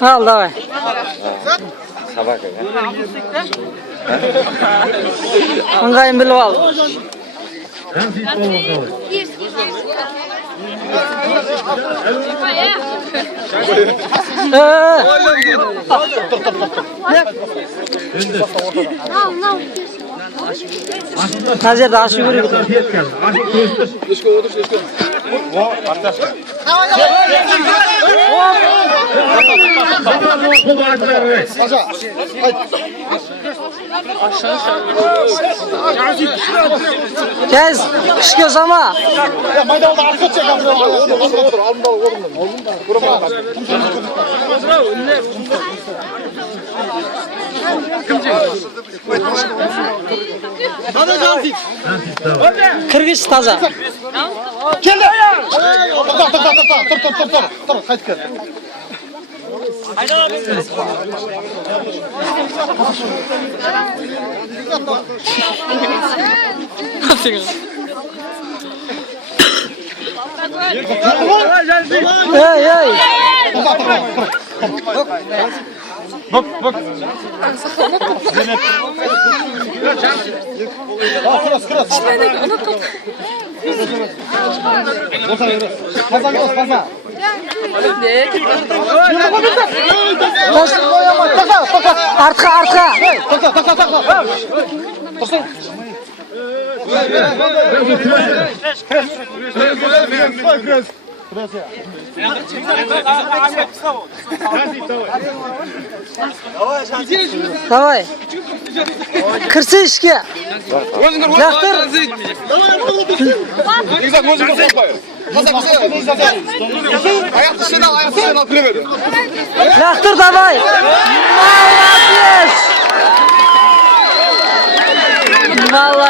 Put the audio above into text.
Al давай. Собака, да? Ыңғайын біліп ал. Mына жерде ашу керек екен. Кез, ішке сама. Кіргіш таза. Келді! Тұр, қайт кел. Ей, ей. Бak. Артқа. Давай. Кірсе ішке. Лақтыр. Лақтыр давай. Молодец. Молодец.